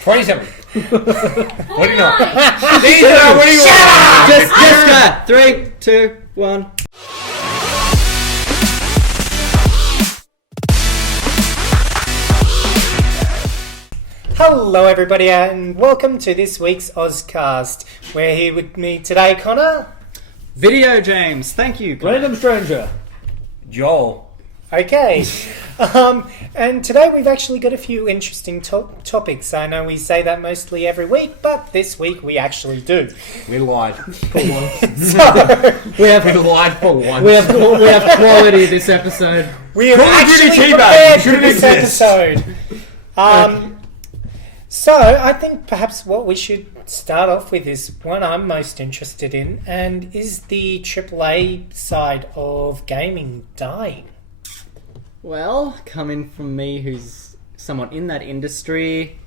27. What do you know? What do you want? Just 3, 2, 1. Hello everybody and welcome to this week's OZcast. We're here with me today, Connor. Video James, thank you. Random stranger. Joel. Okay. And today we've actually got a few interesting topics. I know we say that mostly every week, but this week we actually do. We lied. For once. So, We lied for once. We have quality this episode. we are Call of actually Duty prepared teabag. for this episode. So I think perhaps what we should start off with is one I'm most interested in, and is the AAA side of gaming dying? Well, coming from me who's someone in that industry,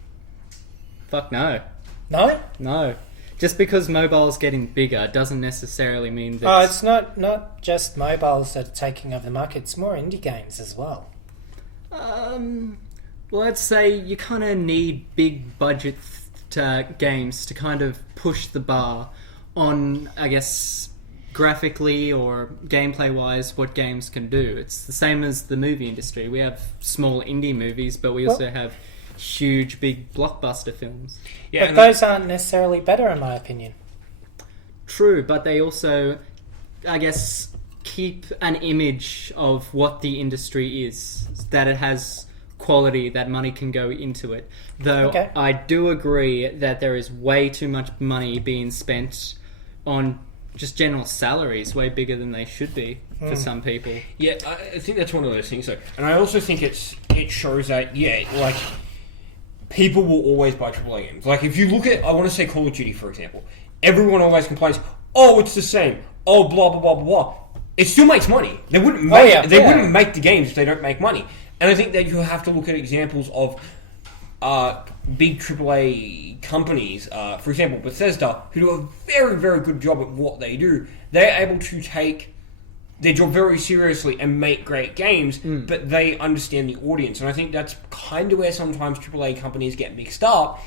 fuck no. No? No. Just because mobile's getting bigger doesn't necessarily mean that... It's not just mobiles that are taking over the market, it's more indie games as well. Well, let's say you kind of need big budget games to kind of push the bar on, I guess, graphically or gameplay-wise, what games can do. It's the same as the movie industry. We have small indie movies, but we also have huge, big blockbuster films. Yeah, But those aren't necessarily better, in my opinion. True, but they also, I guess, keep an image of what the industry is, that it has quality, that money can go into it. Though Okay. I do agree that there is way too much money being spent on just general salaries, way bigger than they should be for some people. Yeah, I think that's one of those things. And I also think it shows that, like, people will always buy AAA games. Like, if you look at, I want to say Call of Duty, for example. Everyone always complains, oh, it's the same. Oh, blah, blah, blah, blah, blah. It still makes money. They wouldn't make, wouldn't make the games if they don't make money. And I think that you have to look at examples of big AAA companies, for example, Bethesda, who do a very, very good job at what they do. They're able to take their job very seriously and make great games, but they understand the audience. And I think that's kind of where sometimes AAA companies get mixed up,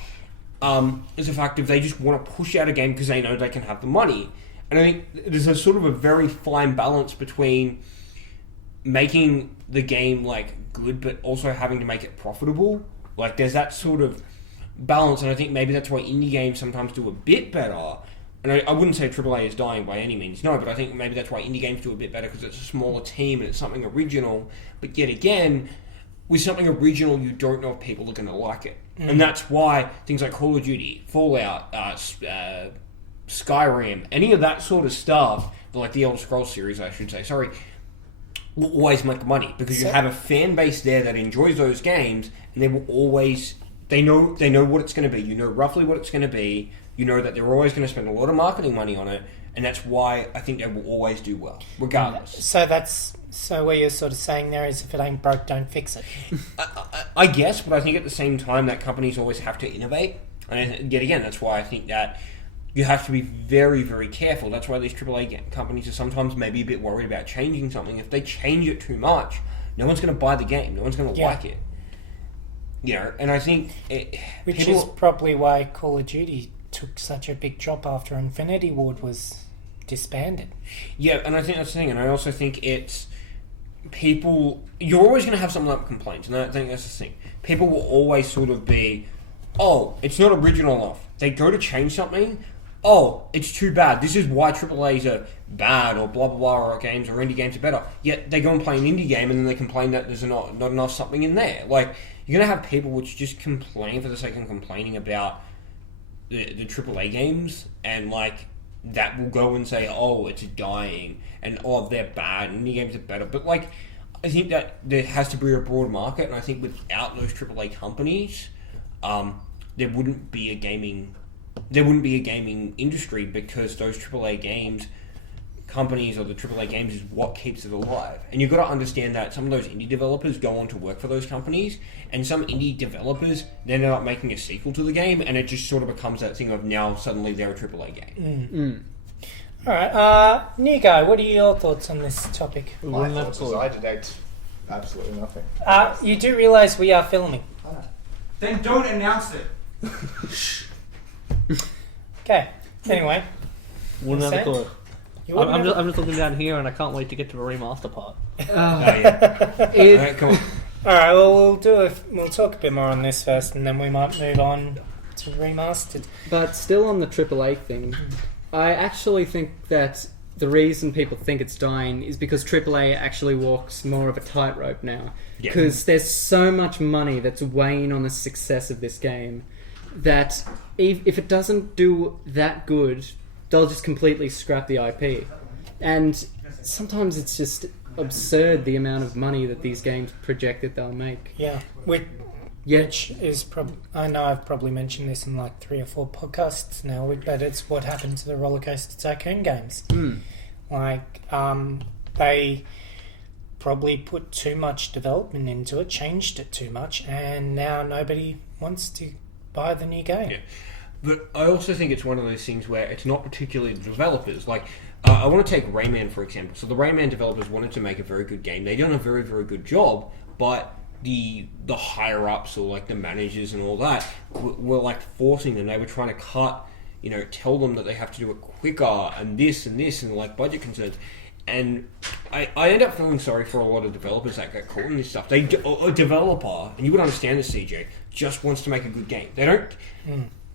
is the fact that they just want to push out a game because they know they can have the money. And I think there's a sort of a very fine balance between making the game, like, good, but also having to make it profitable. Like, there's that sort of balance, and I think maybe that's why indie games sometimes do a bit better. And I wouldn't say AAA is dying by any means, no, but I think maybe that's why indie games do a bit better, because it's a smaller team and it's something original. But yet again, with something original, you don't know if people are going to like it. And that's why things like Call of Duty, Fallout, Skyrim, any of that sort of stuff, like the Elder Scrolls series, I should say, will always make money, because you have a fan base there that enjoys those games, and they will always, they know what it's going to be. You know roughly what it's going to be. You know that they're always going to spend a lot of marketing money on it, and that's why I think they will always do well, regardless. So what you're sort of saying there is, if it ain't broke, don't fix it. I guess, but I think at the same time that companies always have to innovate, and yet again, that's why I think that you have to be very, very careful. That's why these AAA companies are sometimes maybe a bit worried about changing something. If they change it too much, no one's going to buy the game. No one's going to like it. You know, and I think... Which is probably why Call of Duty took such a big drop after Infinity Ward was disbanded. Yeah, and I think that's the thing. And I also think it's... People... You're always going to have someone that complains, and I think that's the thing. People will always sort of be, oh, it's not original enough. They go to change something... Oh, it's too bad. This is why AAAs are bad, or blah, blah, blah, or games or indie games are better. Yet they go and play an indie game and then they complain that there's not enough something in there. Like, you're going to have people which just complain for the sake of complaining about the AAA games, and, like, that will go and say, oh, it's dying, and, oh, they're bad, and indie games are better. But, like, I think that there has to be a broad market, and I think without those AAA companies, there wouldn't be a gaming industry, because those AAA games companies, or the AAA games, is what keeps it alive. And you've got to understand that some of those indie developers go on to work for those companies, and some indie developers then end up making a sequel to the game, and it just sort of becomes that thing of now suddenly they're a AAA game. Alright, Nico, what are your thoughts on this topic? My thoughts is I did absolutely nothing. You do realise we are filming. Then don't announce it. Okay. Anyway, Wouldn't have a Sam? clue. you wouldn't I'm have- just looking down here and I can't wait to get to the remaster part. Oh, yeah. It- Alright, come on. All right. Well, we'll talk a bit more on this first, and then we might move on to remastered. But still on the AAA thing, I actually think that the reason people think it's dying is because AAA actually walks more of a tightrope now. Yeah. Because there's so much money that's weighing on the success of this game that if it doesn't do that good, they'll just completely scrap the IP. And sometimes it's just absurd the amount of money that these games project that they'll make. Yeah. Which is I know I've probably mentioned this in like 3 or 4 podcasts now, but it's what happened to the Roller Coaster Tycoon games. Like, they probably put too much development into it, changed it too much, and now nobody wants to buy the new game. Yeah. But I also think it's one of those things where it's not particularly the developers. Like, I want to take Rayman, for example. So the Rayman developers wanted to make a very good game. They done a very, very good job, but the higher-ups or, like, the managers and all that were like, forcing them. They were trying to cut, tell them that they have to do it quicker and this, and, like, budget concerns. And I end up feeling sorry for a lot of developers that get caught in this stuff. A developer, and you would understand this, CJ, just wants to make a good game. They don't...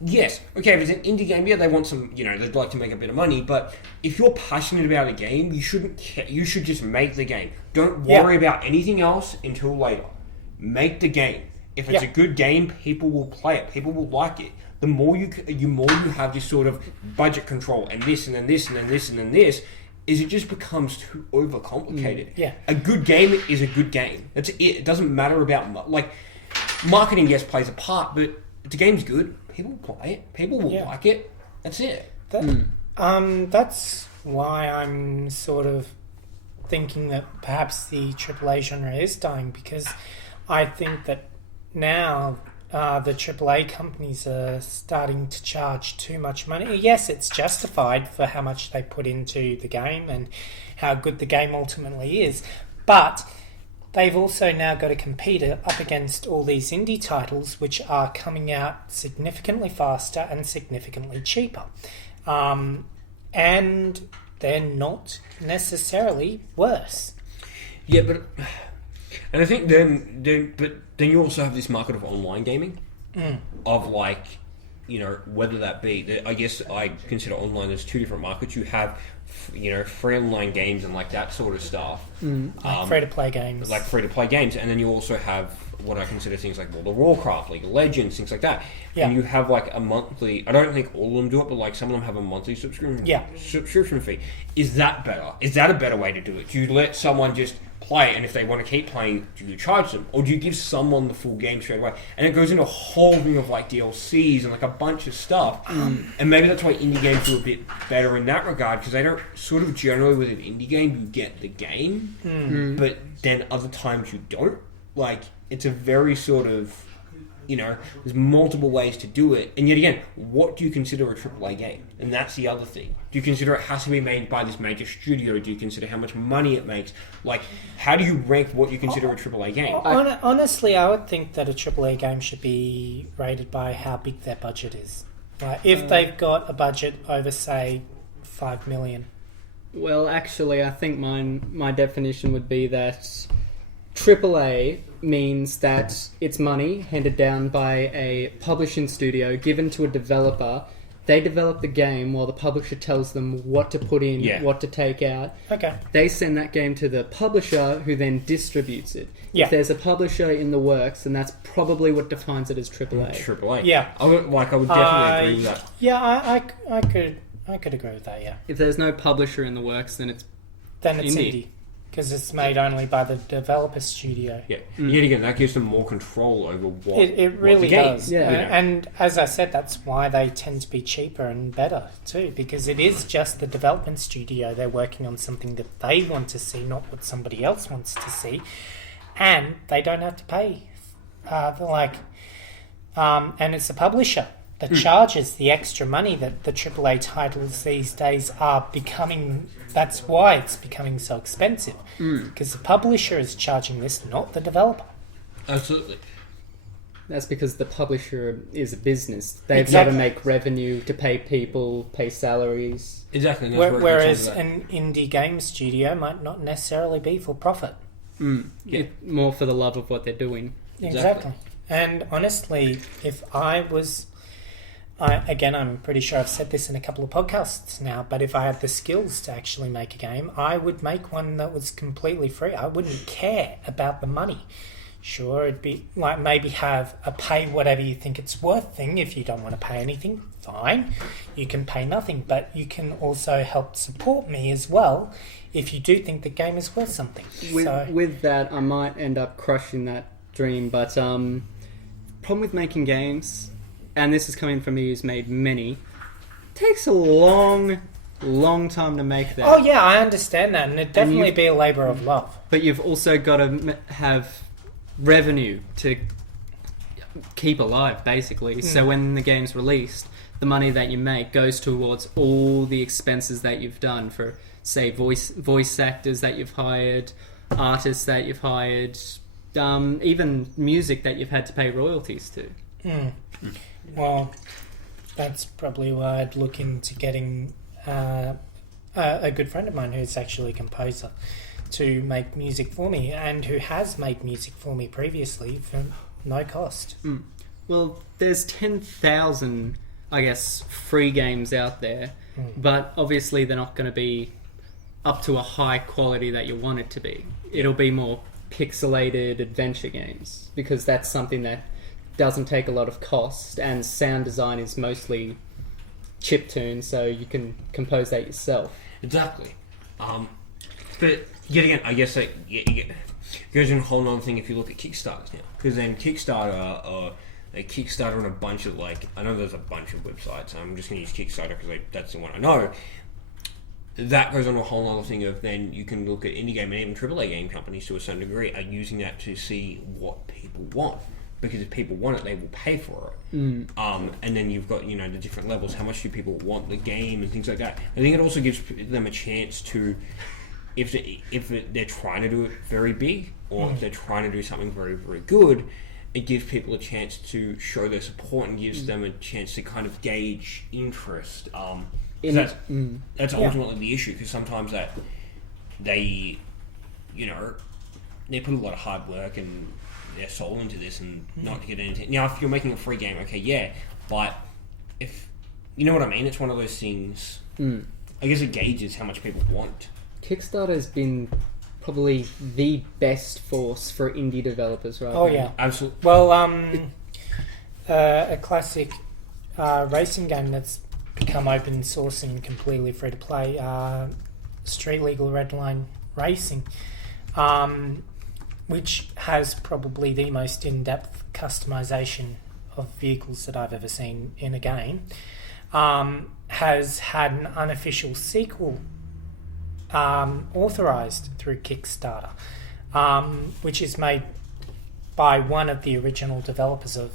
Yes, okay, if it's an indie game, yeah, they want some, they'd like to make a bit of money, but if you're passionate about a game, you shouldn't care. You should just make the game. Don't worry about anything else until later. Make the game. If it's a good game, people will play it. People will like it. The more you have this sort of budget control and this and then this and then this and then this, is it just becomes too overcomplicated. Yeah. A good game is a good game. That's it. It doesn't matter about, like, marketing, yes, plays a part, but if the game's good, people will play it. People will like it. That's it. That's why I'm sort of thinking that perhaps the AAA genre is dying, because I think that now the AAA companies are starting to charge too much money. Yes, it's justified for how much they put into the game and how good the game ultimately is, but they've also now got to compete up against all these indie titles which are coming out significantly faster and significantly cheaper. And they're not necessarily worse. Yeah, but... And I think then you also have this market of online gaming, of, like, whether that be... I guess I consider online as 2 different markets. You have, free online games and, like, that sort of stuff. Like free-to-play games. Like free-to-play games. And then you also have what I consider things like World of Warcraft, League of Legends, things like that. Yeah. And you have, like, a monthly... I don't think all of them do it, but, like, some of them have a monthly subscription fee. Is that better? Is that a better way to do it? Do you let someone just play, and if they want to keep playing, do you charge them? Or do you give someone the full game straight away? And it goes into a whole thing of, like, DLCs and, like, a bunch of stuff. And maybe that's why indie games do a bit better in that regard, because they don't... Sort of generally with an indie game, you get the game, but then other times you don't. Like, it's a very sort of... there's multiple ways to do it. And yet again, what do you consider a AAA game? And that's the other thing. Do you consider it has to be made by this major studio? Do you consider how much money it makes? Like, how do you rank what you consider a AAA game? Honestly, I would think that a AAA game should be rated by how big their budget is. Like, if they've got a budget over, say, $5 million. Well, actually, I think my definition would be that AAA means that it's money handed down by a publishing studio given to a developer. They develop the game while the publisher tells them what to put in, what to take out. Okay. They send that game to the publisher, who then distributes it. Yeah. If there's a publisher in the works, then that's probably what defines it as AAA. AAA. Yeah. I would definitely agree with that. Yeah, I could agree with that, yeah. If there's no publisher in the works, then it's indie. Because it's made only by the developer studio. Yeah. Yet again, that gives them more control over what It really what the game does. is, Yeah. And as I said, that's why they tend to be cheaper and better too, because it is just the development studio. They're working on something that they want to see, not what somebody else wants to see. And they don't have to pay. And it's the publisher that charges the extra money that the AAA titles these days are becoming. That's why it's becoming so expensive, because the publisher is charging this, not the developer. Absolutely. That's because the publisher is a business. They've Exactly. got to make revenue to pay people, pay salaries. Exactly. And that's where it gets Whereas onto that. an indie game studio might not necessarily be for profit. Yeah. More for the love of what they're doing. Exactly. And honestly, if I was, I'm pretty sure I've said this in a couple of podcasts now, but if I had the skills to actually make a game, I would make one that was completely free. I wouldn't care about the money. Sure, it'd be like maybe have a pay whatever you think it's worth thing. If you don't want to pay anything, fine. You can pay nothing, but you can also help support me as well if you do think the game is worth something. With that, I might end up crushing that dream, but problem with making games, and this is coming from me who's made many, takes a long time to make that. Oh yeah, I understand that, and it'd definitely be a labour of love. But you've also got to have revenue to keep alive, basically. So when the game's released, the money that you make goes towards all the expenses that you've done for, say, voice actors that you've hired, artists that you've hired, even music that you've had to pay royalties to. Well, that's probably why I'd look into getting a good friend of mine who's actually a composer to make music for me, and who has made music for me previously for no cost. Well, there's 10,000, I guess, free games out there, but obviously they're not going to be up to a high quality that you want it to be. It'll be more pixelated adventure games, because that's something that doesn't take a lot of cost, and sound design is mostly chiptune, so you can compose that yourself. Exactly. But yet again, I guess it goes in a whole other thing if you look at Kickstarters now. Because then Kickstarter, they Kickstarter on a bunch of, like, I know there's a bunch of websites. I'm just going to use Kickstarter because that's the one I know. That goes on a whole other thing of then you can look at indie game and even AAA game companies to a certain degree are using that to see what people want. Because if people want it, they will pay for it. And then you've got, the different levels. How much do people want the game and things like that? I think it also gives them a chance to, if they're trying to do it very big, or if they're trying to do something very, very good, it gives people a chance to show their support and gives them a chance to kind of gauge interest. That's ultimately the issue, because sometimes that they put a lot of hard work and their soul into this and not to get anything. Now, if you're making a free game, okay, yeah, but if you know what I mean, it's one of those things. I guess it gauges how much people want. Kickstarter has been probably the best force for indie developers right now. Oh yeah, Absolutely. well, a classic racing game that's become open source and completely free to play, Street Legal Redline Racing, which has probably the most in-depth customization of vehicles that I've ever seen in a game, has had an unofficial sequel authorized through Kickstarter, which is made by one of the original developers of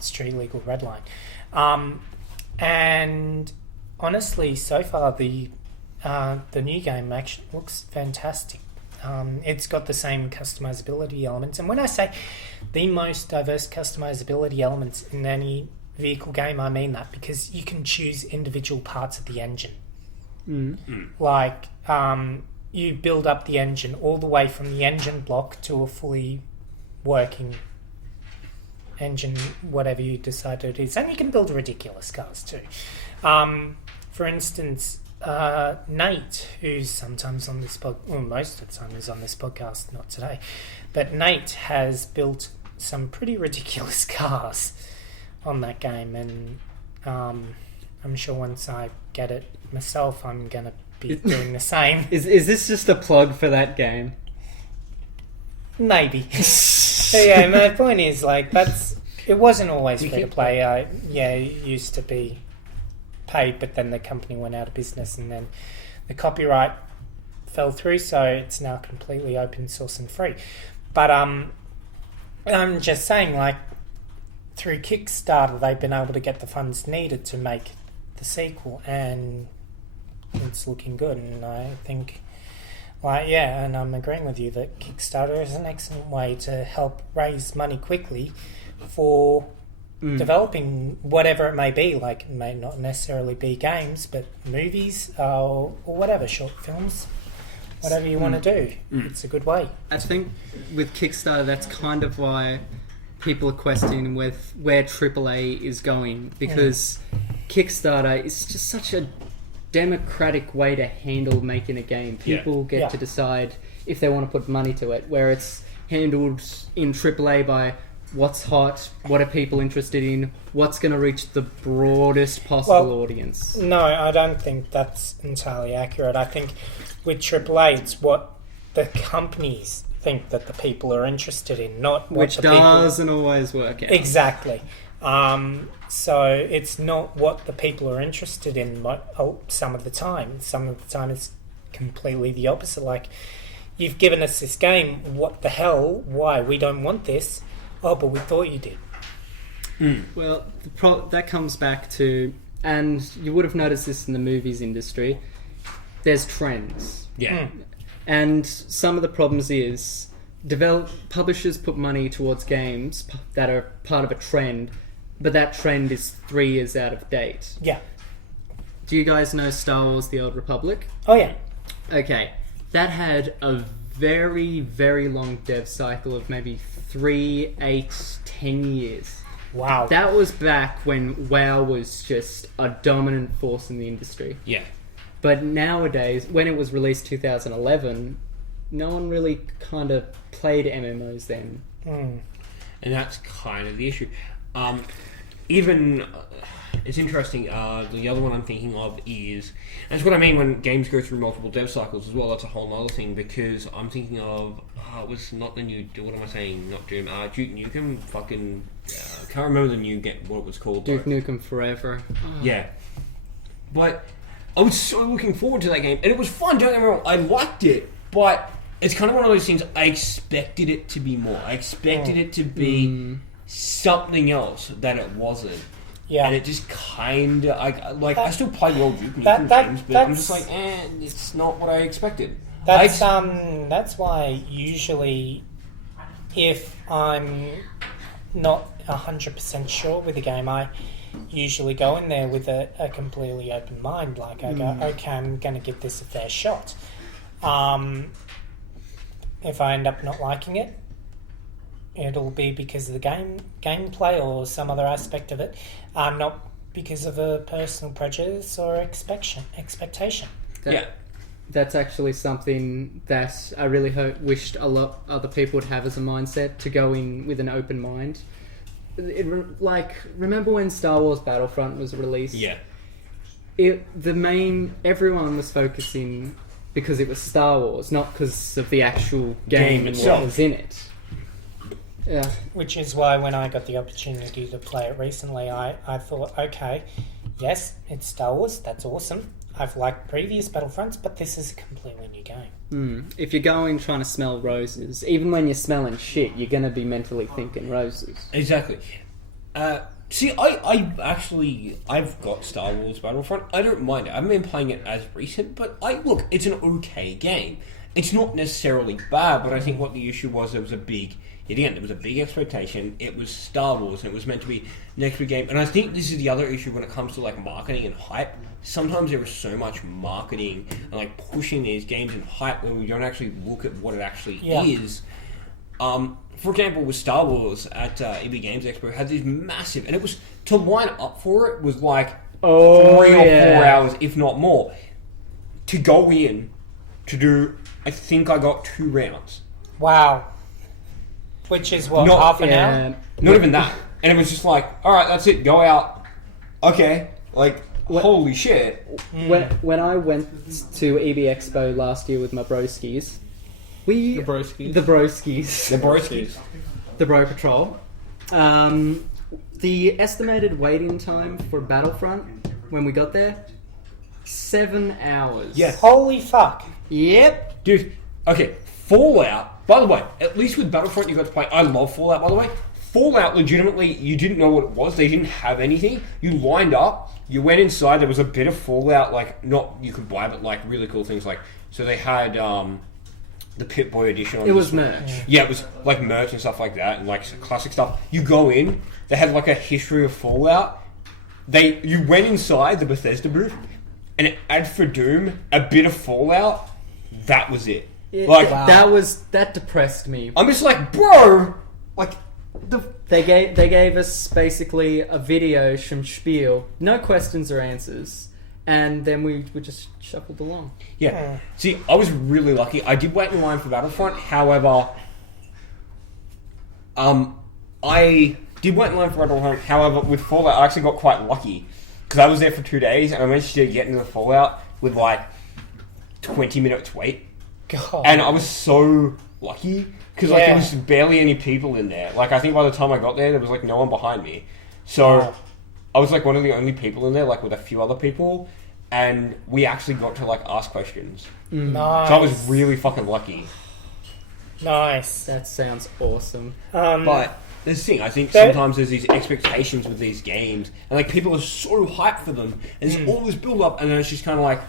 Street Legal Redline. And honestly, so far the new game actually looks fantastic. It's got the same customizability elements, and when I say the most diverse customizability elements in any vehicle game, I mean that, because you can choose individual parts of the engine. Like, you build up the engine all the way from the engine block to a fully working engine, whatever you decide it is. And you can build ridiculous cars too. For instance, Nate, who's sometimes on this most of the time is on this podcast, not today, but Nate has built some pretty ridiculous cars on that game, and I'm sure once I get it myself, I'm going to be doing the same. Is this just a plug for that game? Maybe. So yeah, my point is, like, it wasn't always free to play. It used to be paid, but then the company went out of business, and then the copyright fell through, so it's now completely open source and free. But I'm just saying, like, through Kickstarter, they've been able to get the funds needed to make the sequel, and it's looking good. And I think, and I'm agreeing with you that Kickstarter is an excellent way to help raise money quickly for developing whatever it may be. Like, it may not necessarily be games, but movies or whatever, short films, whatever you want to do. It's a good way. I think with Kickstarter, that's kind of why people are questioning with where AAA is going, because Kickstarter is just such a democratic way to handle making a game. People get to decide if they want to put money to it, where it's handled in AAA by what's hot, what are people interested in, what's going to reach the broadest possible audience. No, I don't think that's entirely accurate. I think with AAA, it's what the companies think that the people are interested in, not what Which the people... doesn't always work out. Exactly. So it's not what the people are interested in some of the time. Some of the time it's completely the opposite. Like, you've given us this game, what the hell? Why? We don't want this. Oh, but we thought you did. Well, that comes back to, and you would have noticed this in the movies industry, there's trends. Yeah. And some of the problems is publishers put money towards games that are part of a trend, but that trend is 3 years out of date. Yeah. Do you guys know Star Wars: The Old Republic? Oh, yeah. Okay. That had a very, very long dev cycle of maybe 3, 8, 10 years. Wow. That was back when WoW was just a dominant force in the industry. Yeah. But nowadays, when it was released 2011, no one really kind of played MMOs then. And that's kind of the issue. It's interesting, the other one I'm thinking of is, that's what I mean when games go through multiple dev cycles as well. That's a whole other thing, because I'm thinking of, it was not the new, what am I saying, not Doom, Duke Nukem, can't remember the new game, what it was called. Duke Nukem Forever. Oh. Yeah. But I was so looking forward to that game, and it was fun, don't get me wrong, I liked it, but it's kind of one of those things, I expected it to be more. I expected it to be something else that it wasn't. Yeah. And it just kind of, I still play the old Duke Nukem games, but I'm just like, it's not what I expected. That's why usually, if I'm not 100% sure with a game, I usually go in there with a completely open mind. Like, I go, okay, I'm going to give this a fair shot. If I end up not liking it, it'll be because of the gameplay or some other aspect of it, not because of a personal prejudice or expectation. That's actually something that I really wished a lot other people would have as a mindset, to go in with an open mind. Remember when Star Wars Battlefront was released? Yeah. Everyone was focusing because it was Star Wars, not because of the actual game and what was in it. Yeah. Which is why when I got the opportunity to play it recently, I thought, okay, yes, it's Star Wars, that's awesome. I've liked previous Battlefronts, but this is a completely new game. If you're going trying to smell roses, even when you're smelling shit, you're going to be mentally thinking roses. Exactly. See, I've got Star Wars Battlefront. I don't mind it. I haven't been playing it as recent, but it's an okay game. It's not necessarily bad, but I think what the issue was, there was a big expectation. It was Star Wars, and it was meant to be the next big game. And I think this is the other issue when it comes to marketing and hype. Sometimes there is so much marketing and pushing these games and hype when we don't actually look at what it actually is. For example, with Star Wars at EB Games Expo, had these massive, and it was, to line up for it was 3 or 4 hours, if not more, to go in to do. I think I got 2 rounds. Wow. Which is half an hour? Not even that. And it was just alright, that's it, go out. Okay. Holy shit. When I went to EB Expo last year with my broskies, The broskies. The Bro Patrol. The estimated waiting time for Battlefront, when we got there, 7 hours. Yes. Holy fuck. Yep. Dude, okay, Fallout, by the way, at least with Battlefront you got to play, I love Fallout, by the way. Fallout, legitimately, you didn't know what it was, they didn't have anything, you lined up, you went inside, there was a bit of Fallout, not you could buy, but really cool things, so they had, the Pit Boy edition. On It was the merch. Yeah, it was like merch and stuff like that, and like classic stuff. You go in, they had like a history of Fallout. You went inside the Bethesda booth, and it had for Doom a bit of Fallout. That was it. Like that depressed me. I'm just like, bro, like They gave us basically a video from Spiel, no questions or answers, and then we just shuffled along. Yeah. See, I was really lucky. I did wait in line for Battlefront. However, I did wait in line for Battlefront. However, with Fallout, I actually got quite lucky because I was there for 2 days and I managed to get into the Fallout with like 20 minutes wait. God. And I was so lucky because like there was barely any people in there. Like I think by the time I got there was like no one behind me. So I was like one of the only people in there, like with a few other people, and we actually got to like ask questions. Nice. So I was really fucking lucky. Nice. That sounds awesome. But this thing, I think sometimes there's these expectations with these games, and like people are so hyped for them, and there's all this build up, and then it's just kind of like,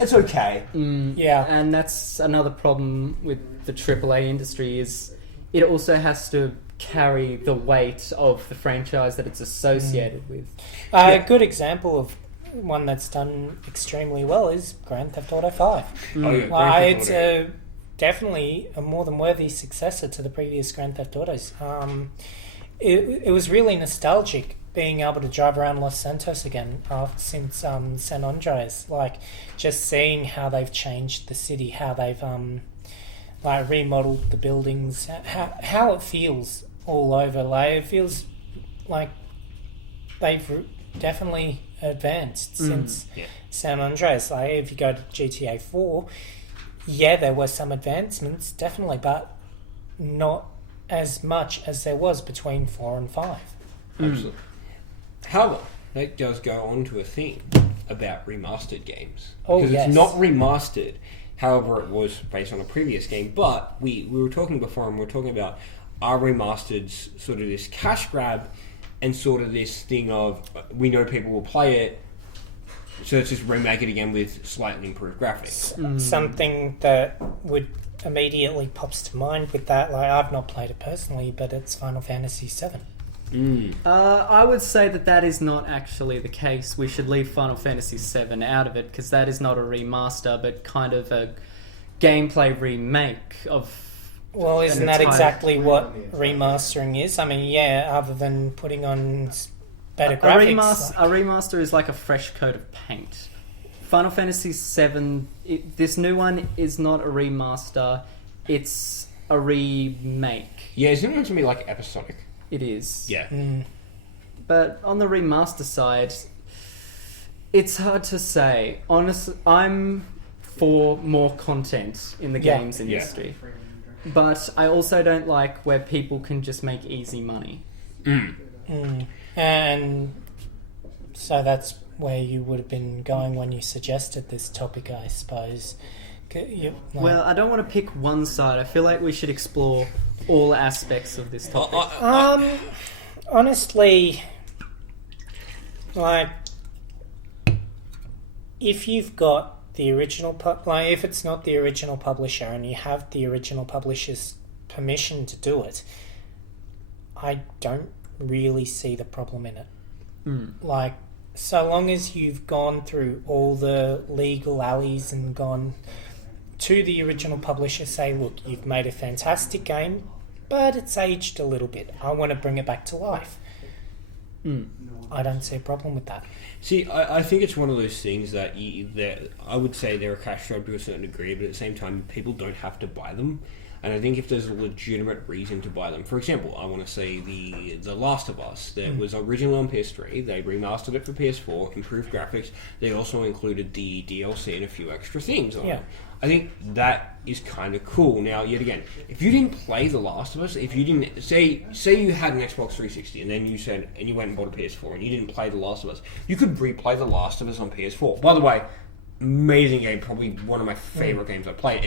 it's okay. Yeah. And that's another problem with the AAA industry is it also has to carry the weight of the franchise that it's associated with. A good example of one that's done extremely well is Grand Theft Auto 5. Oh, yeah, It's definitely a more than worthy successor to the previous Grand Theft Autos. It was really nostalgic being able to drive around Los Santos again since San Andreas. Like, just seeing how they've changed the city, how they've like remodeled the buildings, how it feels all over. Like, it feels like they've definitely advanced since San Andreas. Like, if you go to GTA 4, yeah, there were some advancements, definitely, but not as much as there was between 4 and 5. Absolutely. However, that does go on to a thing about remastered games. Oh, because yes. it's not remastered. However, it was based on a previous game. But we were talking before, and we were talking about are remasters sort of this cash grab and sort of this thing of we know people will play it, so let's just remake it again with slightly improved graphics. Something that would immediately pops to mind with that, like, I've not played it personally, but it's Final Fantasy VII. I would say that is not actually the case. We should leave Final Fantasy VII out of it because that is not a remaster, but kind of a gameplay remake of. Well, isn't that exactly what remastering is? I mean, yeah, other than putting on better graphics. A remaster is like a fresh coat of paint. Final Fantasy VII, this new one is not a remaster, it's a remake. Yeah, isn't it meant to be like episodic? It is. Yeah. But on the remaster side, it's hard to say. Honestly, I'm for more content in the games industry. But I also don't like where people can just make easy money. And so that's where you would have been going when you suggested this topic, I suppose. Well, I don't want to pick one side. I feel like we should explore all aspects of this topic. Honestly, like, if you've got the original, like, if it's not the original publisher and you have the original publisher's permission to do it, I don't really see the problem in it. Like, so long as you've gone through all the legal alleys and gone to the original publisher, say, look, you've made a fantastic game, but it's aged a little bit. I want to bring it back to life. I don't see a problem with that. See, I think it's one of those things that I would say they're a cash grab to a certain degree, but at the same time, people don't have to buy them. And I think if there's a legitimate reason to buy them, for example, I want to say the Last of Us that was originally on PS3. They remastered it for PS4, improved graphics. They also included the DLC and a few extra things on it. I think that is kind of cool. Now, yet again, if you didn't play The Last of Us, if you didn't say you had an Xbox 360 and then you went and bought a PS4 and you didn't play The Last of Us, you could replay The Last of Us on PS4. By the way, amazing game, probably one of my favourite games I've played.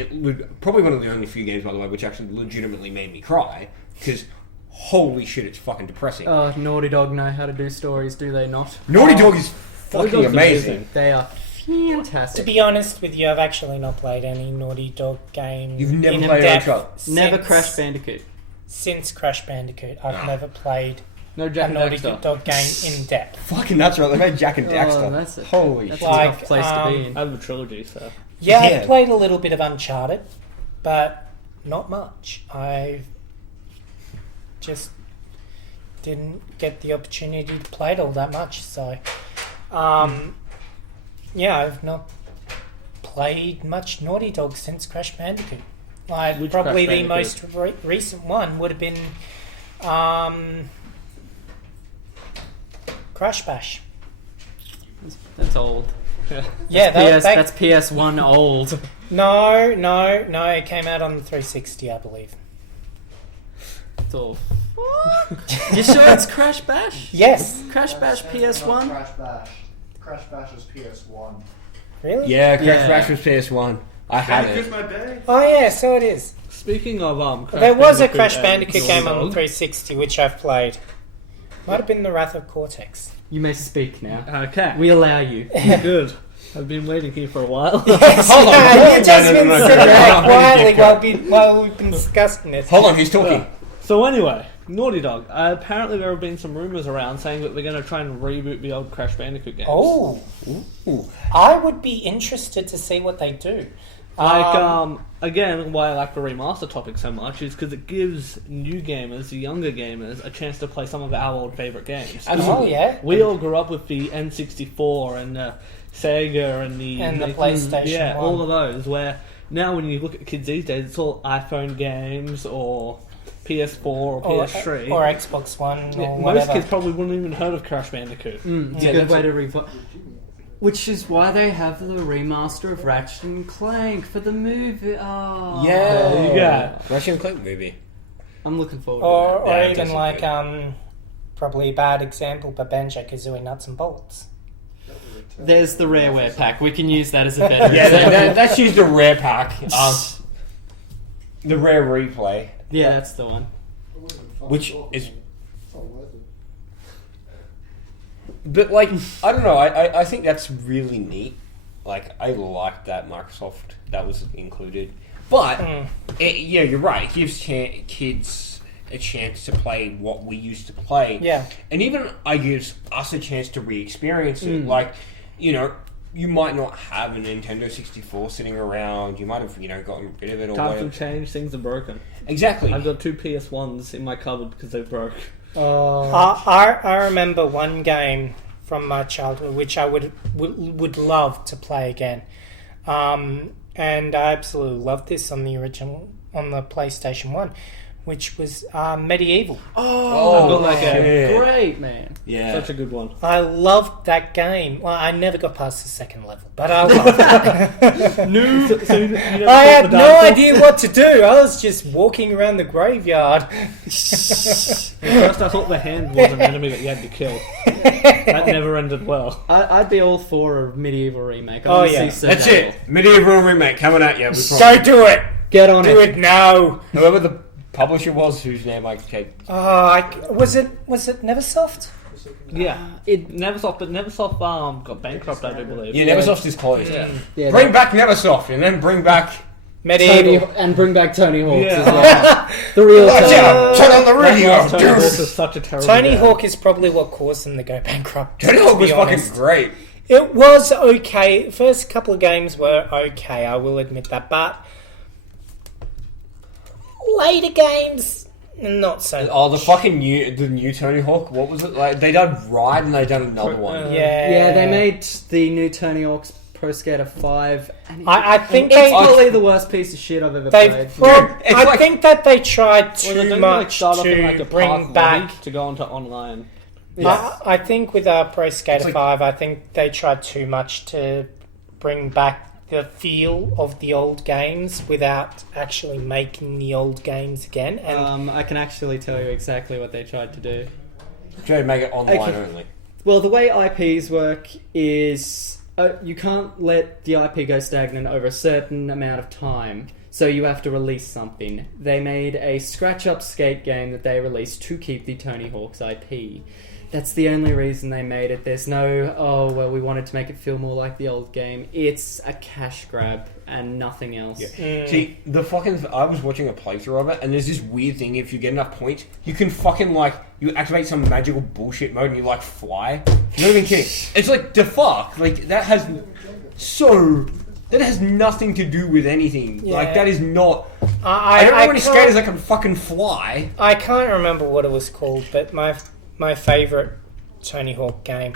Probably one of the only few games, by the way, which actually legitimately made me cry, because holy shit, it's fucking depressing. Naughty Dog know how to do stories, do they not? Naughty Dog is fucking amazing. They are To Fantastic. be honest with you, I've actually not played any Naughty Dog game. You've never in played depth Uncharted? Never since- Crash Bandicoot. Since Crash Bandicoot, I've Ah. never played No a Jack and Naughty Dexter. Dog game in depth. Fucking nuts, right? They made Jack and Daxter. Oh, that's a, Holy that's shit. a Like, tough place to be in. I have a trilogy, so. Yeah, Yeah. I've played a little bit of Uncharted, but not much. I just didn't get the opportunity to play it all that much, so yeah, I've not played much Naughty Dog since Crash Bandicoot. Like, Which probably Crash the most recent one would have been Crash Bash. That's old. Yeah, That's PS1 old. no, it came out on the 360, I believe. It's all. You sure it's Crash Bash? Yes, Crash Bash Not PS1? Crash Bash. Crash Bash is PS1. really? Yeah, Crash Yeah. Bash was PS1. I had Bandicoot's it. my day. Oh yeah, so it is. Speaking of Crash There was a Bandicoot Crash and Bandicoot Naughty game on Dog, 360 which I've played. Might have been the Wrath of Cortex. You may speak now. Okay, We allow you. good. I've been waiting here for a while. Yes, Hold on, yeah, hold on. you've just No, no, been no, no, sitting no, there no, no, quietly no, while we've been discussing this. Hold on, he's talking. So anyway, Naughty Dog. Apparently there have been some rumours around saying that they're going to try and reboot the old Crash Bandicoot games. Oh, Ooh. I would be interested to see what they do. Like, again, why I like the remaster topic so much is because it gives new gamers, the younger gamers, a chance to play some of our old favourite games. Oh yeah, We all grew up with the N64 and the Sega and the PlayStation yeah, 1. all of those. Where now, when you look at kids these days, it's all iPhone games or PS4 or PS3. or Xbox One Yeah, or most whatever. kids probably wouldn't even heard of Crash Bandicoot. It's Yeah, a good that's way a- to revive. Which is why they have the remaster of Ratchet and Clank for the movie. Oh. Yeah. There you go. Ratchet and Clank movie. I'm looking forward Or, to or Yeah, it even doesn't like fit. probably a bad example, but Banjo-Kazooie Nuts and Bolts. that. There's the rareware pack. We can use that as a better Yeah, example. that's used the rare pack. The rare replay. Yeah, that's the one. Which is- It's not worth it. But like, I don't know. I think that's really neat. Like, I like that Microsoft that was included. But yeah, you're right. It gives kids a chance to play what we used to play. Yeah. And even I gives us a chance to re-experience it. Like, you know, you might not have a Nintendo 64 sitting around. You might have, gotten rid of it or Times whatever. have changed, things are broken. Exactly. I've got 2 PS1s in my cupboard because they broke. I remember one game from my childhood which I would love to play again, and I absolutely loved this on the PlayStation 1, which was Medieval. Oh, got like a- shit. Great, man. Yeah. Such a good one. I loved that game. Well, I never got past the second level, but I loved it. No, so you never I fought had the no dinosaurs? idea what to do. I was just walking around the graveyard. At first I thought the hand was an enemy that you had to kill. That never ended well. I'd be all for a medieval remake. I Oh, wanna yeah. see Sir That's Daniel. it. Medieval remake coming at you. Go do it. Get on Do it. it now. Whoever the publisher was, whose name I take. Was it Neversoft? Yeah, Neversoft, but Neversoft got bankrupt, I do believe. Yeah, Neversoft is closed. Yeah. Yeah, Bring back Neversoft and then bring back. Medieval. Tony, and bring back Tony Hawk Yeah. as well. The real Watch Tony. out! Turn on the That radio! last Tony Hawk Tony is such a terrible Tony game. Hawk is probably what caused them to go bankrupt. Hawk to was be fucking honest. great. It was okay. First couple of games were okay, I will admit that, but later games, not so. Oh, the new Tony Hawk. What was it like? They done Ride and they done another one. Yeah, Yeah, they made the new Tony Hawk's Pro Skater 5. And I think it's they probably the worst piece of shit I've ever they. played. Well, It's I like- think that they tried Well, they too don't much start off to in like a bring park back. lobby to go into online. I think with Pro Skater It's like- 5, I think they tried too much to bring back the feel of the old games without actually making the old games again. And I can actually tell you exactly what they tried to do. Try to make it online Okay. only. Well, the way IPs work is you can't let the IP go stagnant over a certain amount of time, so you have to release something. They made a scratch-up skate game that they released to keep the Tony Hawk's IP. That's the only reason they made it. There's no, oh, well, we wanted to make it feel more like the old game. It's a cash grab and nothing else. Yeah. See, I was watching a playthrough of it, and there's this weird thing, if you get enough points, you can fucking, like, you activate some magical bullshit mode and you, like, fly. I'm not even kidding. It's like, the fuck? Like, that has nothing to do with anything. Yeah. Like, that is not... I don't know any skaters that can fucking fly. I can't remember what it was called, but my favourite Tony Hawk game.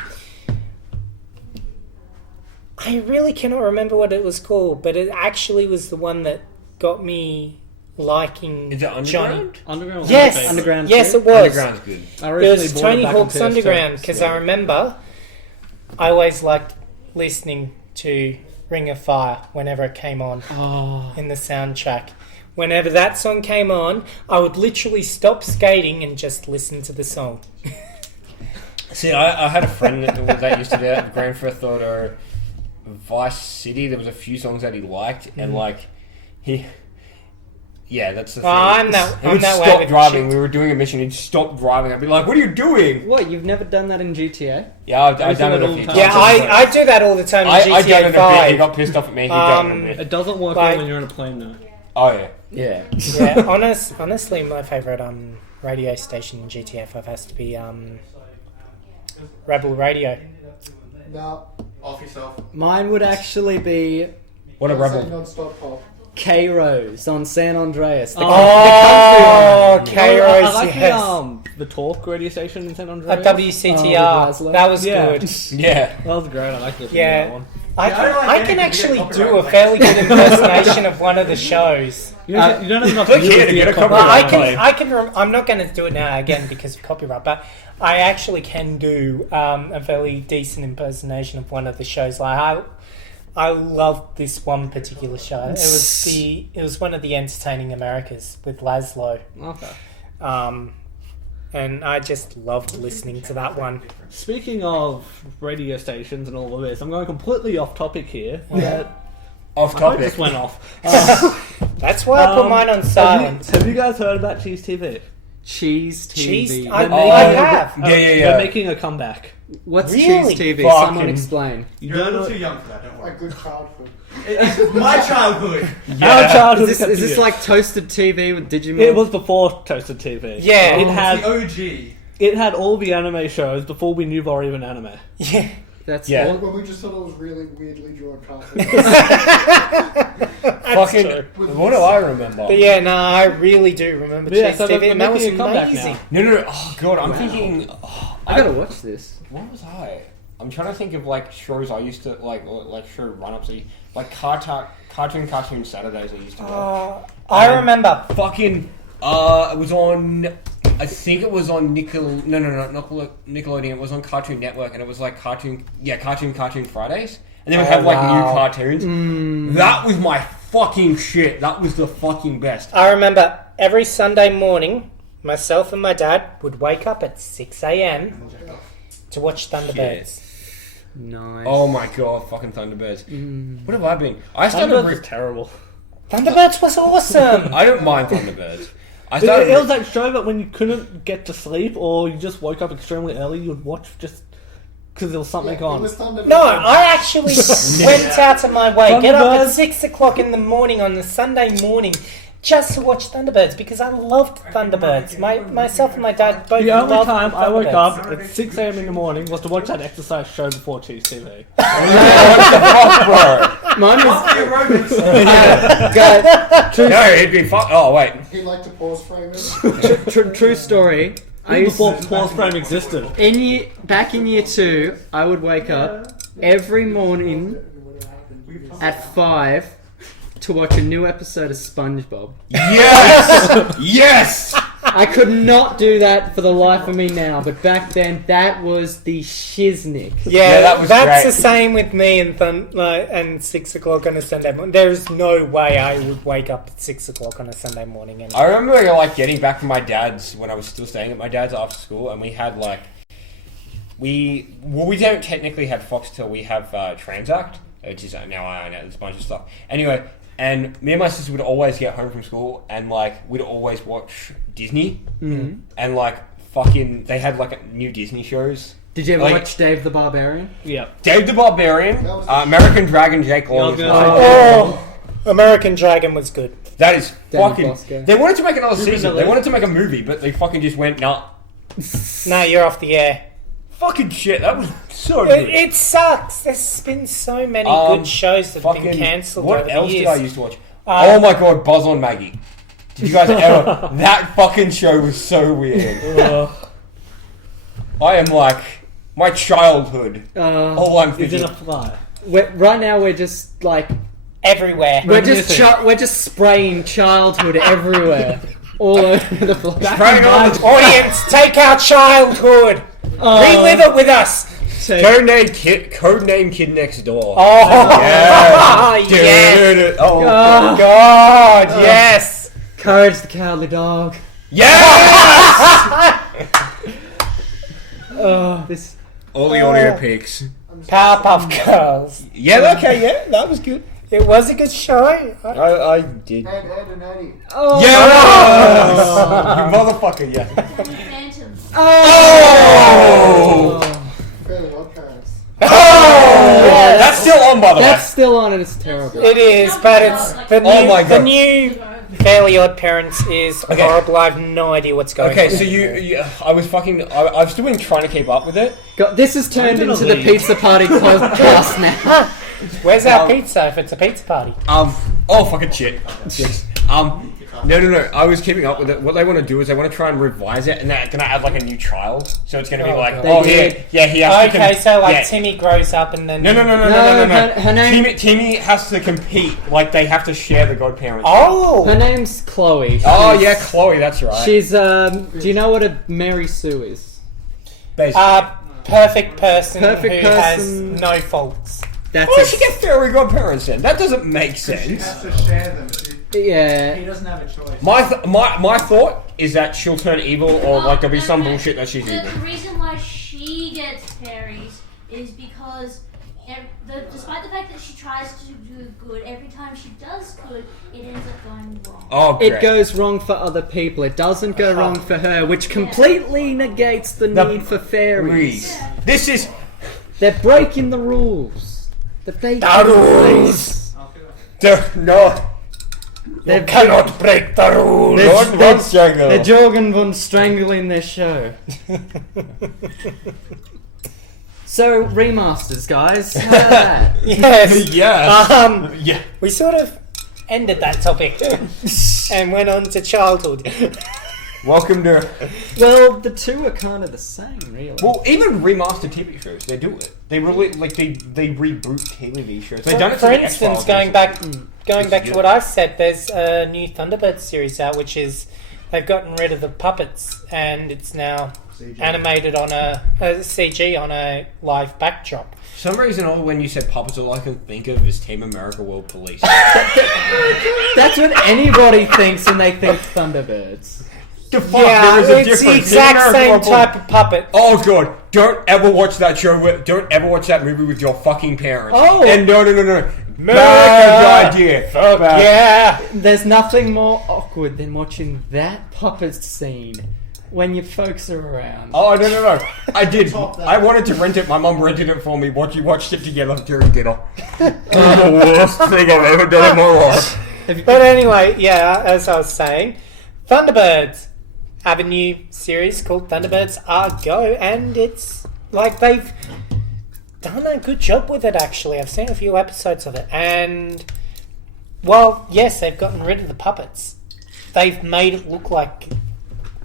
I really cannot remember what it was called, but it actually was the one that got me liking Is it Underground? Johnny. Underground was Yes, my favourite. Underground yes, too? it was. Underground's good. I It recently was bought Tony back on Hawk's PS2. Underground because I remember I always liked listening to Ring of Fire whenever it came on in the soundtrack. Whenever that song came on, I would literally stop skating and just listen to the song. See, I had a friend that used to do that, Grand Theft Auto Vice City. There was a few songs that he liked, and like that's the thing. I'm that He would way stop with driving. shit. We were doing a mission. He'd stop driving. I'd be like, "What are you doing?" What, you've never done that in GTA? Yeah, I've I've done it done it a all few the times. time. Yeah, I do that all the time in I GTA done it a bit. 5. He got pissed off at me. He done it a bit. It doesn't work Like- well when you're in a plane, though. Oh yeah. Yeah. Yeah, honestly, my favourite radio station in GTA 5 has to be Rebel Radio. No, off yourself. Mine would actually be What a Don't say rebel. non-stop pop. K-Rose on San Andreas. Oh, I K-Rose, like yes. the Talk radio station in San A Andreas. WCTR. Oh, with Laszlo. That was Yeah. good. Yeah. That was great. I like listening Yeah. to that one. I can actually do a fairly good impersonation of one of the shows. You don't have enough click viewers here to get a get copyright. Well, Right. I'm not going to do it now again because of copyright, but I actually can do a fairly decent impersonation of one of the shows. Like I loved this one particular show. It was one of the Entertaining Americas with Laszlo. Okay. And I just loved listening to that one. Speaking of radio stations and all of this, I'm going completely off topic here. But Off my phone topic. just went off. That's why I put mine on silent. Have you guys heard about Cheese TV? Cheese TV. Cheese, They're I making- have. Yeah. They're making a comeback. What's Really? Cheese TV? Fucking- Someone explain. You're a little too young for that, don't A worry. good childhood. It's my childhood. Our childhood Is kept this you. like Toasted TV with Digimon? It was before Toasted TV. Yeah. It It's had the OG. it had all the anime shows before we knew they were even anime. Yeah. That's Yeah. all. When we just thought it was really weirdly drawn cartoons. Fucking. What do I remember? But yeah, no, I really do remember But yeah, Cheese so they're TV, and that was making a comeback amazing. now. No. Oh god, I'm thinking. Oh, I gotta watch this. What was I? I'm trying to think of like shows I used to like show run-ups. Like cartoon Saturdays I used to watch. I remember. Fucking. It was on. I think it was on not Nickelodeon. It was on Cartoon Network, and it was like Cartoon Fridays, and they would have like new cartoons. That was my fucking shit. That was the fucking best. I remember every Sunday morning, myself and my dad would wake up at 6 a.m. to watch Thunderbirds. Nice. Oh my god, fucking Thunderbirds. What have I been? I started. Thunderbirds was terrible. Thunderbirds was awesome. I don't mind Thunderbirds. I It started. was that show that when you couldn't get to sleep or you just woke up extremely early, you'd watch just because there was something It on. was Thunderbirds. No, I actually went out of my way, get up at Thunderbirds. 6 o'clock in the morning on the Sunday morning just to watch Thunderbirds because I loved Thunderbirds. Myself and my dad both The only loved time I woke Thunderbirds. up at 6 a.m. in the morning was to watch that exercise show before Cheese TV. Bro. Mine was Aerobics. No, it'd be fuck. Oh wait. He liked to pause frame it. true story. I Even used before pause frame existed. back in year 2, I would wake up every morning at 5 to watch a new episode of SpongeBob. Yes. Yes. I could not do that for the life of me now, but back then that was the shiznick. Yeah, that was that's great. the same with me and 6 o'clock on a Sunday morning. There's no way I would wake up at 6 o'clock on a Sunday morning. And I remember like getting back from my dad's when I was still staying at my dad's after school, and we had like we don't technically have Fox till we have Transact, which is now I own it. There's a bunch of stuff. Anyway, and me and my sister would always get home from school, and like we'd always watch Disney, and like fucking they had like new Disney shows. Did you ever Like- watch Dave the Barbarian? Yeah. Dave the Barbarian, That was the- American Dragon, Jake Yeah, I Long. was is gonna mine. say- Oh, American Dragon was good. That is Danny fucking. Bosco. They wanted to make another Ruben season. They Miller. wanted to make a movie, but they fucking just went nah. No, you're off the air. Fucking shit. That was so It, good. it sucks. There's been so many good shows that have been Fucking- cancelled What over the else years. did I used to watch? Oh my god, Buzz on Maggie. Did you guys ever? That fucking show was so weird. I am like my childhood. All I'm It's thinking. in a fly. Right now we're just like Everywhere. we're just spraying childhood everywhere, all over the place. Spraying all the- Audience, take our childhood. Relive it with us. Codename Kid Next Door. Oh, Yeah. yes. Oh. God, yes. Courage the Cowardly Dog. Yes! Oh, this. All the audio picks. Powerpuff Girls. Yeah, okay, yeah, that was good. It was a good show. I did. Ed and Eddie. Oh, Yes! You motherfucker, yeah. Phantoms. Oh! Fairly Odd Parents. Oh! That's still on, by the way. That's still on and it's terrible. It is, but it's the new, Oh my the God. new Fairly Odd Parents is horrible. I have no idea what's going Okay, on. so I was fucking, I've still been trying to keep up with it. God, this has turned gonna into the leave. Pizza Party podcast now. Where's our pizza if it's a pizza party? Oh, fucking shit. Yes. No. I was keeping up with it. What they want to do is they want to try and revise it, and they're going to add like a new child. So it's going to be Oh, like, God. oh, They did. yeah, he has to. Okay, so like yeah. Timmy grows up and then... No. her name- Timmy has to compete. Like they have to share the godparents. Oh! Her name's Chloe. Oh She's- yeah, Chloe. That's right. She's do you know what a Mary Sue is? Basically. Perfect person Perfect who has person. no faults. That's Why does she get fairy godparents then? That doesn't make She sense. has to share them. He yeah. doesn't have a choice. My thought is that she'll turn evil, or like there'll be some bullshit that she's The evil. reason why she gets fairies is because despite the fact that she tries to do good, every time she does good, it ends up going wrong. Oh, great. It goes wrong for other people. It doesn't go wrong for her, which completely negates the need for fairies. Please. This is They're breaking the rules. The rules. no. They're, Cannot break the rules. they're, Lord they're, Monstrangle. they're jogging von strangling their show. So remasters, guys. How about that? Yes. Yeah. Yeah. We sort of ended that topic and went on to childhood. Welcome to. Well, the two are kind of the same, really. Well, even remastered TV shows, they do it. They really they reboot TV shows. They've done it For to the instance, X-Files going back to what I said, there's a new Thunderbirds series out, which is they've gotten rid of the puppets and it's now animated on a CG on a live backdrop. For some reason, all when you said puppets, all I can think of is Team America World Police. That's what anybody thinks when they think Thunderbirds. The fuck, Yeah, there is a it's the difference. exact Team America same World type of puppet. Oh god, don't ever watch that show. Don't ever watch that movie with your fucking parents. Oh. And no. Bad idea. Fuck Bad. yeah! There's nothing more awkward than watching that puppet scene when your folks are around. Oh no! I did. Top that. I wanted to rent it. My mum rented it for me. We watched it together during dinner. It was the worst thing I've ever done in my life. But anyway, yeah, as I was saying, Thunderbirds have a new series called Thunderbirds Are Go, and it's like they've done a good job with it, actually. I've seen a few episodes of it, and well, yes, they've gotten rid of the puppets. They've made it look like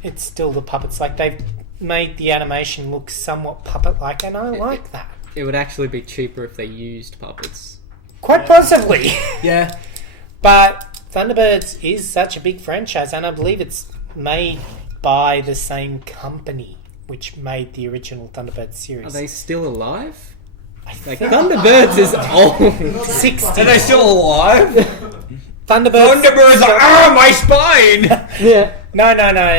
it's still the puppets. Like, they've made the animation look somewhat puppet-like, and I like that. It would actually be cheaper if they used puppets. Quite possibly. Yeah. But Thunderbirds is such a big franchise, and I believe it's made by the same company which made the original Thunderbirds series. Are they still alive? Like, Thunderbirds is old. 60. Are they still alive? Thunderbirds. Thunderbirds are my spine. Yeah. No.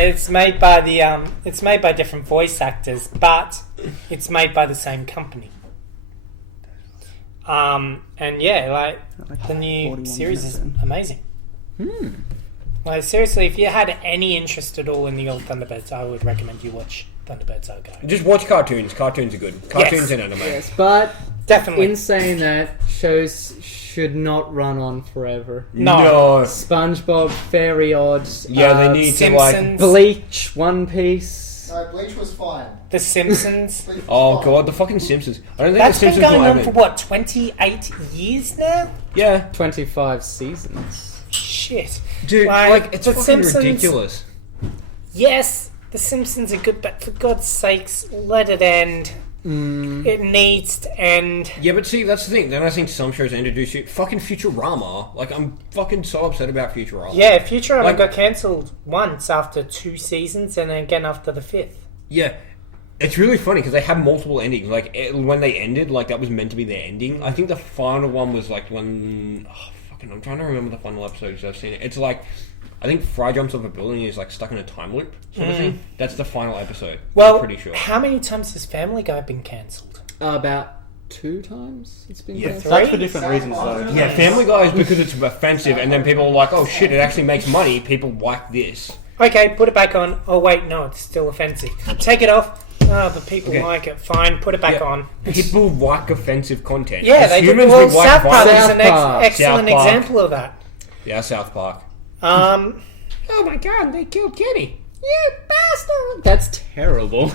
It's made by the It's made by different voice actors, but it's made by the same company. And yeah, like the new series is amazing. Like, seriously, if you had any interest at all in the old Thunderbirds, I would recommend you watch Thunderbirds Are Go. Just watch cartoons. Cartoons are good. Cartoons and anime. Yes, but Definitely. in saying that, shows should not run on forever. No. SpongeBob, Fairy Odds, Yeah, they need to like. Simpsons, Bleach, One Piece. No, Bleach was fine. The Simpsons. Bleach was Oh fine. god, the fucking Simpsons. I don't think That's the been Simpsons going will on ever. for what, 28 years now? Yeah, 25 seasons. Shit. dude, like it's The fucking Simpsons- ridiculous. Yes, The Simpsons are good, but for God's sakes, let it end. It needs to end. Yeah, but see, that's the thing. Then I think some shows introduce you. Fucking Futurama. Like, I'm fucking so upset about Futurama. Yeah, Futurama Like- got cancelled once after 2 seasons and again after the 5th. Yeah. It's really funny because they have multiple endings. Like, when they ended, like, that was meant to be their ending. I think the final one was, like, when... Oh, fucking, I'm trying to remember the final episodes I've seen it. It's like... I think Fry jumps off a building and is, like, stuck in a time loop sort of thing. That's the final episode. Well, I'm pretty sure. how many times has Family Guy been cancelled? About 2 times it's been Yeah. cancelled. That's for different reasons, though. Yeah, Family Guy is because it's offensive, and then people are like, oh shit, it actually makes money. People like this. Okay, put it back on. Oh wait, no, it's still offensive. Take it off. Oh, but people Okay. like it. Fine, put it back Yeah. on. People like offensive content. Yeah, As they do. humans, Well, we like South Park violence. is an South Park. excellent South Park. example of that. Yeah, South Park. Oh my god, they killed Kenny. You bastard! That's terrible.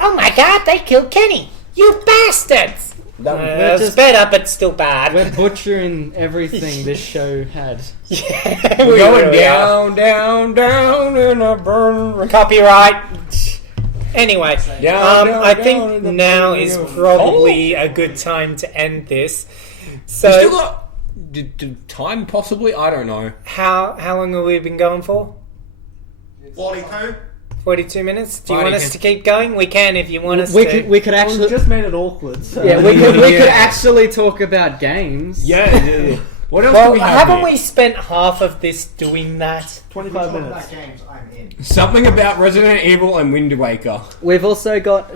Oh my god, they killed Kenny. You bastards! That's just- better, but still bad. We're butchering everything this show had. Yeah, We're we going really are. down in a burn. Copyright. Anyway, Down, I down, think down in the now burn. is probably a good time to end this. We So, still got time, possibly? I don't know. how long have we been going for? 42? 42 minutes? Do you Fine, want you us can- to keep going? We can if you want us We to. could Well, actually you just made it awkward. So. we could Yeah. actually talk about games. Yeah. What else do Well, we have haven't here? we spent half of this doing that? 25 Talk minutes. about games, I'm in. Something about Resident Evil and Wind Waker. We've also got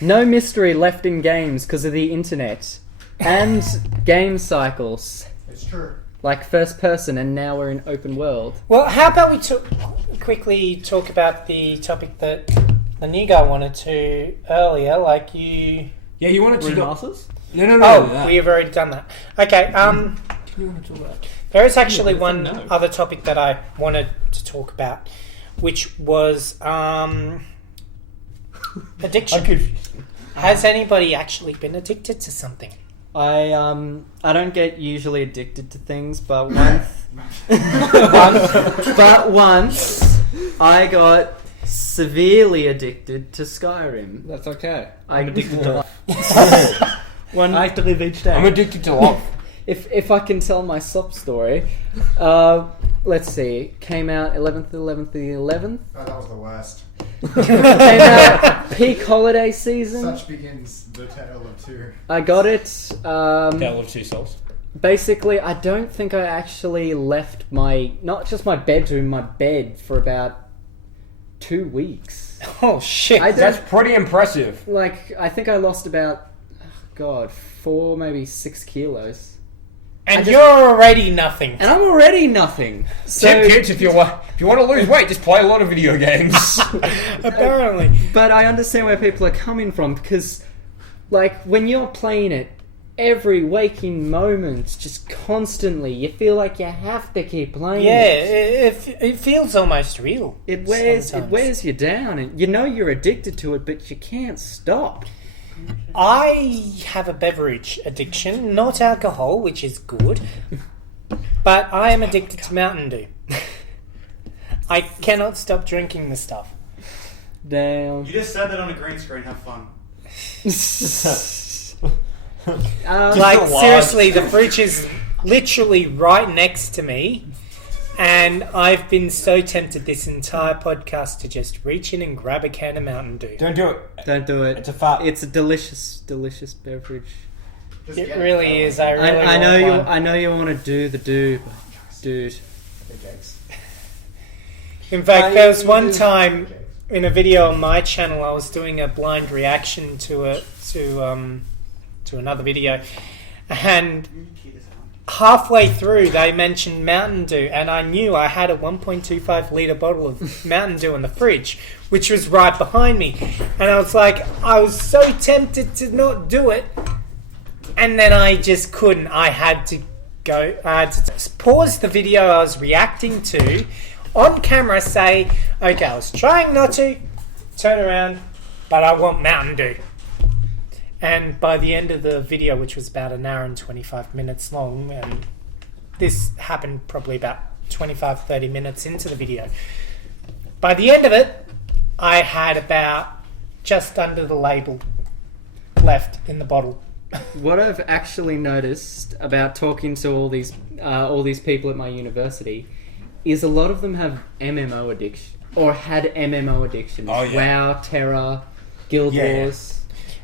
no mystery left in games because of the internet and game cycles, It's true. like first person, and now we're in open world. Well, how about we quickly talk about the topic that the new guy wanted to earlier, like you... Yeah, you wanted to... Remasters? No. Oh, we have already done that. Okay, You wanted to talk about... there is actually Yeah, one no. other topic that I wanted to talk about, which was addiction. Has anybody actually been addicted to something? I don't get usually addicted to things, but once I got severely addicted to Skyrim. That's okay. I'm addicted to life. One I have to live each day. I'm addicted to love. If I can tell my sob story, let's see. Came out 11th, 11th, 11th. Oh, that was the worst. Came out peak holiday season. Such begins the tale of two. I got it. Tale of Two Souls. Basically, I don't think I actually left not just my bedroom, my bed for about 2 weeks. Oh, shit. That's pretty impressive. Like, I think I lost about, 4, maybe 6 kilos. And I just- you're already nothing. And I'm already nothing. So, Tip kids, if you want to lose weight, just play a lot of video games. Apparently. but I understand where people are coming from because, like, when you're playing it, every waking moment, just constantly, you feel like you have to keep playing Yeah, it. it feels almost real. It wears sometimes. you down, and you know you're addicted to it, but you can't stop. I have a beverage addiction, not alcohol, which is good, but I am addicted to Mountain Dew. I cannot stop drinking the stuff. Damn. You just said that on a green screen, have fun. Like, a lot. seriously, the fridge is literally right next to me, and I've been so tempted this entire podcast to just reach in and grab a can of Mountain Dew. Don't do it. Don't do it. It's a fat. It's a delicious, delicious beverage. Just It get really is. I really I know want you. one. I know you want to do the do, but dude. Jokes. In fact, there was one time in a video on my channel I was doing a blind reaction to another video, and halfway through, they mentioned Mountain Dew, and I knew I had a 1.25 litre bottle of Mountain Dew in the fridge, which was right behind me. And I was like, I was so tempted to not do it, and then I just couldn't. I had to pause the video I was reacting to on camera, say, okay, I was trying not to, turn around, but I want Mountain Dew. And by the end of the video, which was about an hour and 25 minutes long, and this happened probably about 25-30 minutes into the video, by the end of it, I had about just under the label left in the bottle. What I've actually noticed about talking to all these people at my university is a lot of them have MMO addiction or had MMO addictions. Oh, yeah. WoW, Terra, Guild Wars.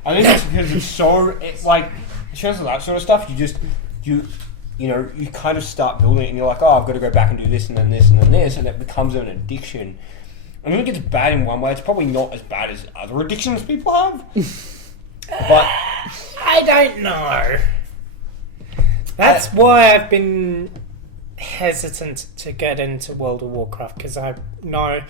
I think that's because it's like, in terms of that sort of stuff, you kind of start building it and you're like, oh, I've got to go back and do this and then this and then this, and it becomes an addiction. I think it's bad in one way. It's probably not as bad as other addictions people have. But I don't know. That's why I've been hesitant to get into World of Warcraft, because I know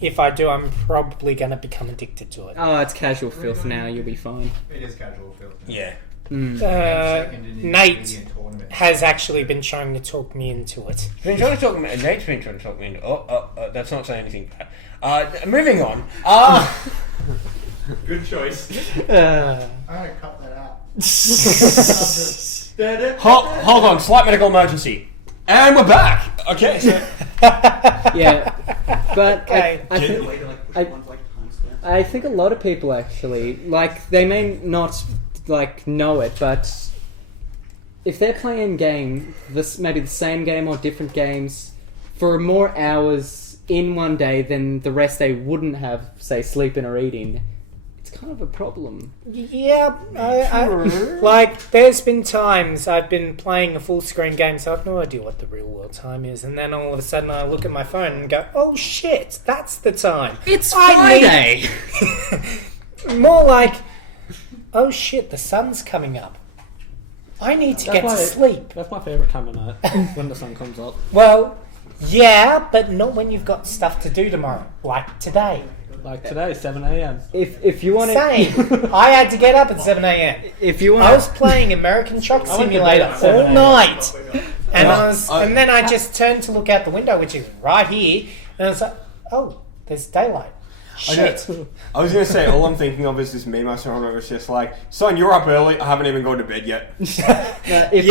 if I do, I'm probably going to become addicted to it. Oh, it's casual filth now. You'll be fine. It is casual filth. yeah. Nate has actually been trying to talk me into it. Nate's been trying to talk me into. That's not saying anything bad. Moving on. Good choice. I'm gonna cut that out. Hold on, slight medical emergency. And we're back! Okay, so... Yeah, but Okay. I think a lot of people actually, like, they may not, like, know it, but if they're playing maybe the same game or different games for more hours in one day than the rest they wouldn't have, say, sleeping or eating, it's kind of a problem. Yeah, like, there's been times I've been playing a full screen game, so I've no idea what the real world time is, and then all of a sudden I look at my phone and go, oh shit, that's the time. It's Friday! More like, oh shit, the sun's coming up. I need to get to sleep. That's my favourite time of night, when the sun comes up. Well, yeah, but not when you've got stuff to do tomorrow, like today. Like today, 7 a.m. If you want to... Same. I had to get up at 7 a.m. If you want I was playing American Truck I went to Simulator bed at 7 all a.m. night. And then I just turned to look out the window, which is right here, and I was like, oh, there's daylight. Shit. I was going to say, all I'm thinking of is this meme I saw where it's just like, son, you're up early, I haven't even gone to bed yet. If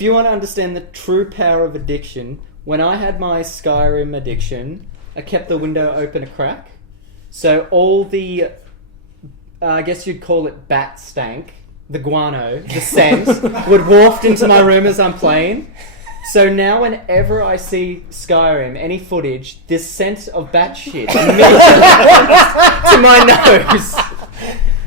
you want to understand the true power of addiction, when I had my Skyrim addiction, I kept the window open a crack. So all the, I guess you'd call it bat stank, the guano, the scent, would waft into my room as I'm playing. So now whenever I see Skyrim, any footage, this scent of bat shit immediately to my nose.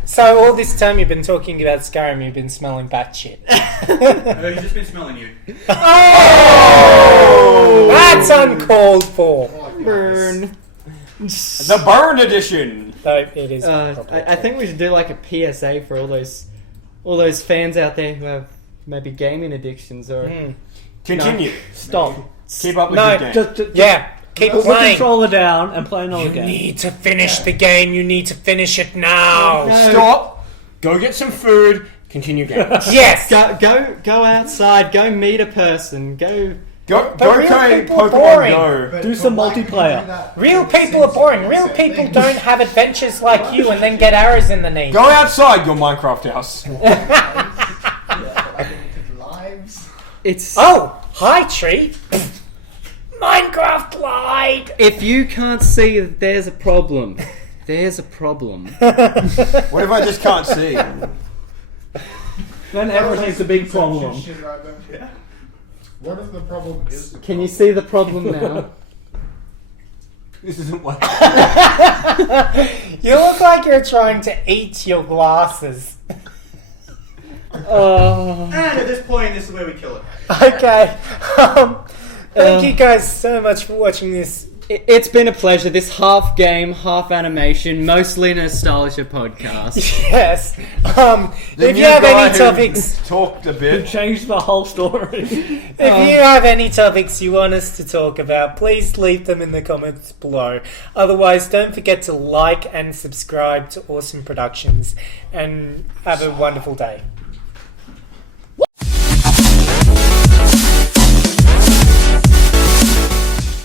So all this time you've been talking about Skyrim, you've been smelling bat shit. No, he's just been smelling you. Oh! That's uncalled for. Burn. The Burn Edition! Though it is. I think we should do like a PSA for all those fans out there who have maybe gaming addictions or... Continue. Stop. Keep up with No, your game. Yeah, keep Put the playing. controller down and play another You game. need to finish the game. You need to finish it now. Stop. Go get some food. Continue gaming. Yes. Go outside. Go meet a person. Go Go real play people are Pokemon boring. Go. But Do some why can you multiplayer. do that? Real people are boring. Real people don't have adventures like you and then get arrows in the knee. Go outside your Minecraft house. Lives. It's Oh, hi, tree. Minecraft lied. if you can't see that there's a problem, there's a problem. What if I just can't see? Then everything's a big problem. Shit right there. What if the problem is the Can you see the problem now? This isn't what. You look like you're trying to eat your glasses. And at this point, this is where we kill it. Okay. Thank you guys so much for watching this It's been a pleasure. This half game, half animation, mostly nostalgia podcast. Yes. The If new you have guy any who topics, talked a It bit. changed the whole story. if you have any topics you want us to talk about, please leave them in the comments below. Otherwise, don't forget to like and subscribe to Awesome Productions, and have a wonderful day.